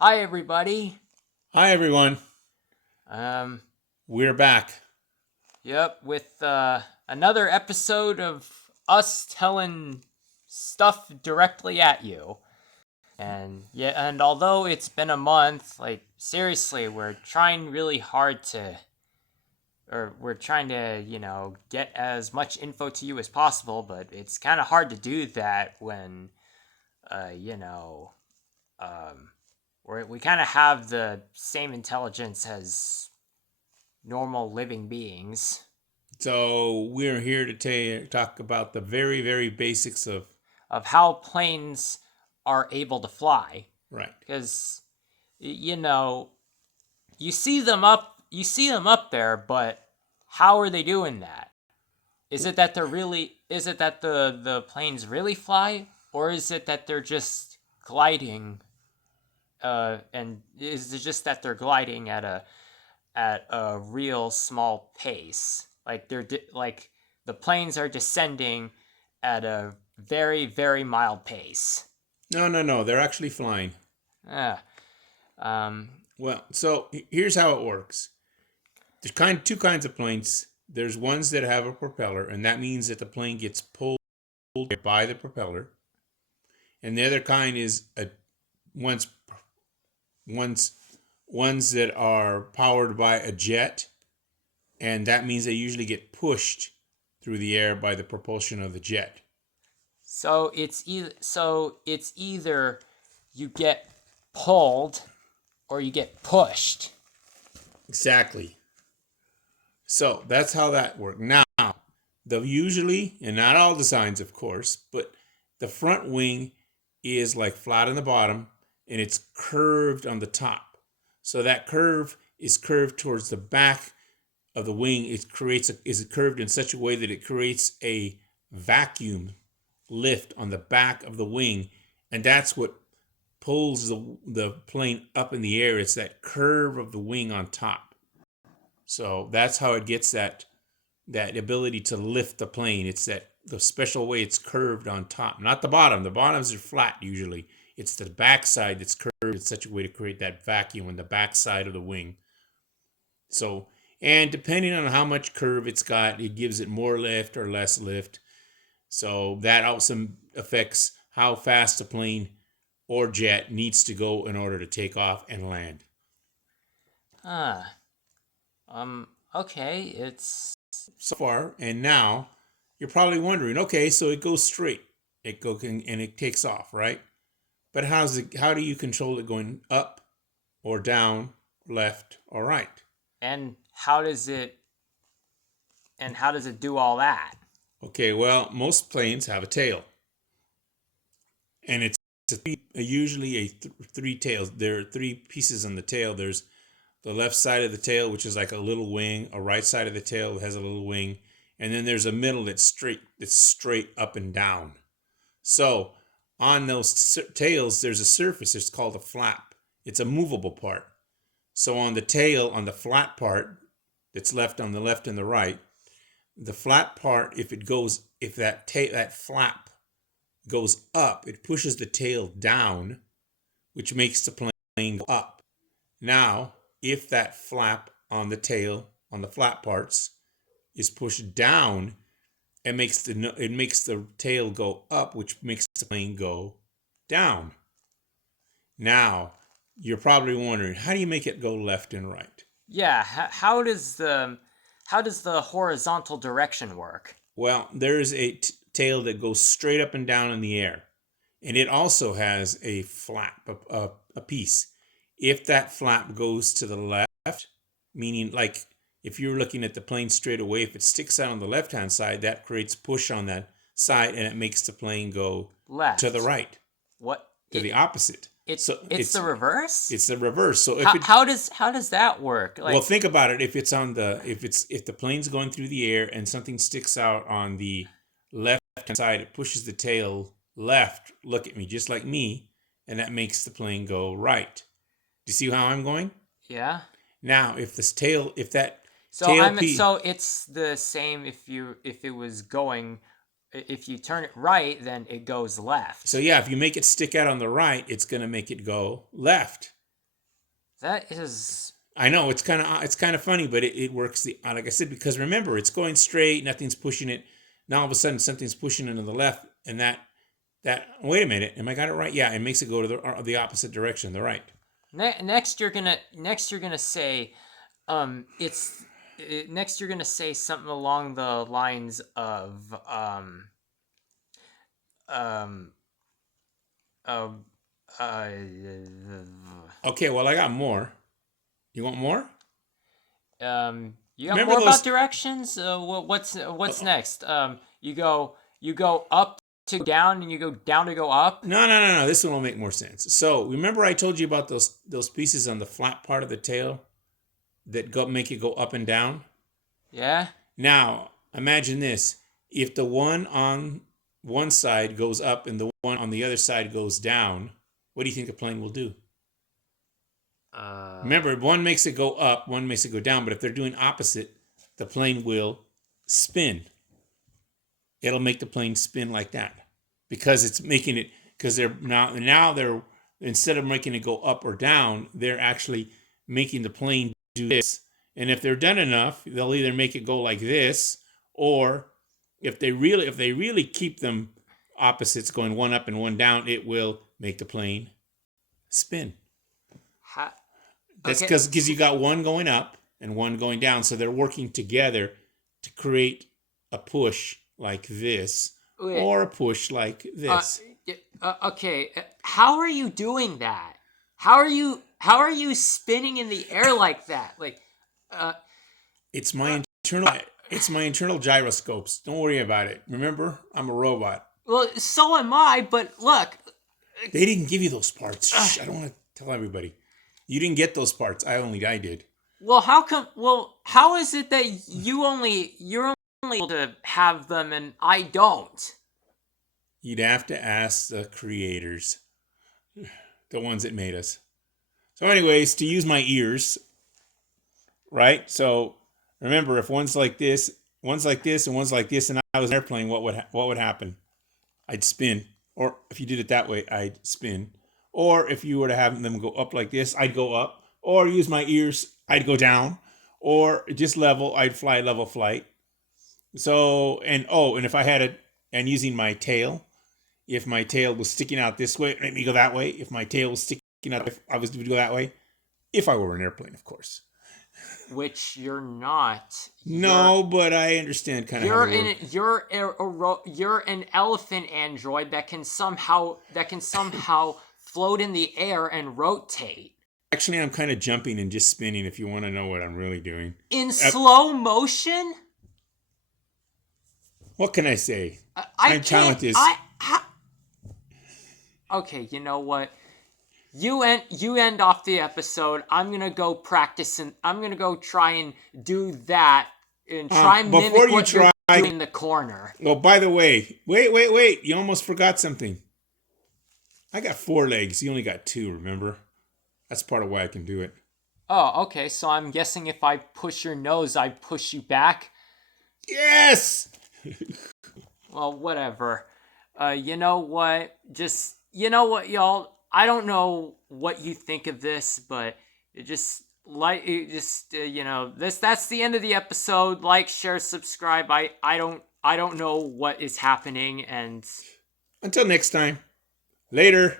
Hi, everybody. Hi, everyone. Um, We're back. yep, with another episode of us telling stuff directly at you. And yeah, and although it's been a month, like seriously, we're trying really hard to, or we're trying to, get as much info to you as possible. But it's kind of hard to do that when, uh, you know, um, we kind of have the same intelligence as normal living beings. So, we're here to talk about the very, very basics of. Of how planes are able to fly, Right. because you know you see them up there, but how are they doing that? Is it that the planes really fly, or is it that they're just gliding, and is it just that they're gliding at a real small pace, like like the planes are descending at a very, very mild pace? No, no, no. They're actually flying. Ah, um, Well, so here's how it works. There's two kinds of planes. There's ones that have a propeller, and that means that the plane gets pulled by the propeller. And the other kind is ones ones ones that are powered by a jet, and that means they usually get pushed through the air by the propulsion of the jet. so it's either you get pulled or you get pushed. Exactly. So that's how that works. Now, the usually, and not all designs, of course, but the front wing is like flat on the bottom and it's curved on the top. So that curve is curved towards the back of the wing. Is curved in such a way that it creates a vacuum lift on the back of the wing, and that's what pulls the plane up in the air. It's that curve of the wing on top. So that's how it gets that ability to lift the plane. It's that the special way it's curved on top, not the bottom. The bottoms are flat usually. It's the backside that's curved in such a way to create that vacuum on the backside of the wing. So, and depending on how much curve it's got, it gives it more lift or less lift. So that also affects how fast the plane or jet needs to go in order to take off and land. Ah, okay, it's So far, and now you're probably wondering, okay, so it goes straight, and it takes off, right? But how do you control it going up or down, left or right? and how does it do all that? Okay, well, most planes have a tail, and it's usually three tails. There are three pieces on the tail. There's the left side of the tail, which is like a little wing. A right side of the tail that has a little wing, and then there's a middle that's straight. That's straight up and down. So on those tails, there's a surface. It's called a flap. It's a movable part. So on the tail, on the flat part that's left on the left and the right, the flat part, if that flap goes up, it pushes the tail down, which makes the plane go up. Now, if that flap on the tail, on the flat parts, is pushed down, it makes the tail go up, which makes the plane go down. Now, you're probably wondering, how do you make it go left and right? Yeah, how does the horizontal direction work? Well, there's a tail that goes straight up and down in the air, and it also has a flap, a piece. If that flap goes to the left, meaning like if you're looking at the plane straight away, if it sticks out on the left hand side, that creates push on that side and it makes the plane go to the Left. right, What to the it opposite. it's So it's the reverse? it's the reverse. So if How it how does how does that work? well, Like, think about it. If the plane's going through the air and something sticks out on the left hand side, it pushes the tail left. Look at me, just like me, and that makes the plane go right. Do you see how I'm going? yeah. Now, if that So tail I'm p, so it's the same if you turn it right, then it goes so left. yeah, if you make it stick out on the right, it's going to make it go left. That is. I know it's kind of funny, but it works. Like I said, because remember, it's going straight. Nothing's pushing it. Now all of a sudden, something's pushing it to the left, and that wait a minute, am I got it right? Yeah, it makes it go to the opposite direction, the right. Next you're gonna say, it's next you're gonna say something along the lines of um uh, uh, Okay, well I got more. You want more? you got Remember more those? about directions? What's Uh-oh. next? You go up to go down, and you go down to go up. No. This one will make more sense. So remember, I told you about those pieces on the flat part of the tail that make it go up and down. Yeah. Now imagine this: if the one on one side goes up and the one on the other side goes down, what do you think the plane will do? Remember, one makes it go up, one makes it go down. But if they're doing opposite, the plane will spin. It'll make the plane spin like that because it's making it, because they're now they're, instead of making it go up or down, they're actually making the plane do this. And if they're done enough, they'll either make it go like this, or if they really keep them opposites, going one up and one down, it will make the plane spin. That's Okay. because you got one going up and one going down, so they're working together to create a push like this, or a push like this. Okay, how are you doing that? How are you spinning in the air like that? Like, It's my internal gyroscopes. Don't worry about it. Remember, I'm a robot. well, so am I. But look, They didn't give you those parts. Shh, I don't want to tell everybody. You didn't get those parts. I did. well, how come? Well, how is it that you're only able to have them and I don't? You'd have to ask the creators, the ones that made us. So, anyways, to use my ears, right? So, remember, if one's like this, and one's like this, and I was an airplane, what would happen? I'd spin. Or if you did it that way, I'd spin. Or if you were to have them go up like this, I'd go up. Or use my ears, I'd go down. Or just level, I'd fly level flight. So, and if I had it, and using my tail, if my tail was sticking out this way, let me go that way. If my tail was sticking out, if I was to go that way, if I were an airplane, of course. Which you're not. No, but I understand kind of how it works. You're an elephant android that can somehow float in the air and rotate Actually, I'm kind of jumping and just spinning if you want to know what I'm really doing. in slow motion. What can I say? I'm talented. Okay, you know what? You end off the episode. I'm gonna go practice and I'm gonna go try and do that and try and mimic what you're doing in the corner. Oh, by the way, wait! You almost forgot something. I got 4 legs. You only got 2. Remember? That's part of why I can do it. Oh, okay. So I'm guessing if I push your nose, I push you back. Yes. Well, whatever. You know what? You know what, y'all? I don't know what you think of this, but that's the end of the episode. Like, share, subscribe. I don't know what is happening, and Until next time. Later.